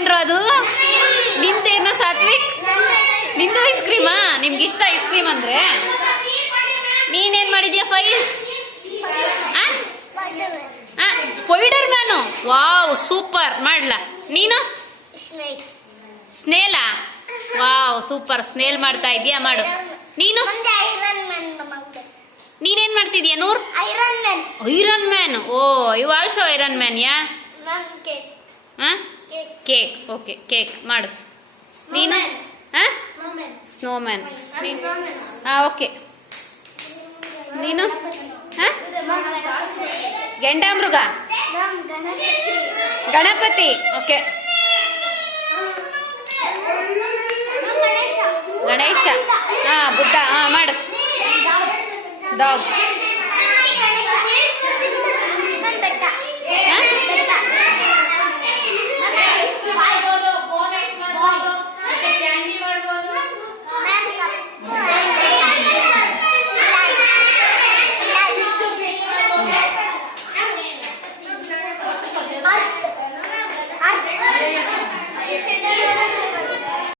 ನಿಂದೇನ್ರು ಅದು? ನಿಂದೇನು ಸಾತ್ವಿಕ್? ನಿಂದು ಐಸ್ ಕ್ರೀಮಾ? ನಿಮ್ಗೆ ಇಷ್ಟ ಐಸ್ ಕ್ರೀಮ್ ಅಂದ್ರೆ? ನೀನೇನ್ ಮಾಡಿದ್ಯಾ ಫೈಸ್? Spider man. Wow super. ಮಾಡ್ಲಾ ನೀನು? ಸ್ನೇಲಾ? Wow super. ಸ್ನೇಲ್ ಮಾಡ್ತಾ ಇದೀಯಾ, ಮಾಡು. ನೀನು ನೀನೇನ್ ಮಾಡ್ತಿದ್ಯಾ Noor? Iron man. Oh you also iron man ಯಾ? ಕೇಕ್. ಓಕೆ ಕೇಕ್ ಮಾಡು. ನೀನು? ಸ್ನೋಮ್ಯಾನ್. ಓಕೆ. ನೀನು? ಗೆಂಡಾಮೃಗ. ಗಣಪತಿ. ಓಕೆ. ಗಣೇಶ. ಬುದ್ಧ. ಮಾಡು. ಡಾಗ್.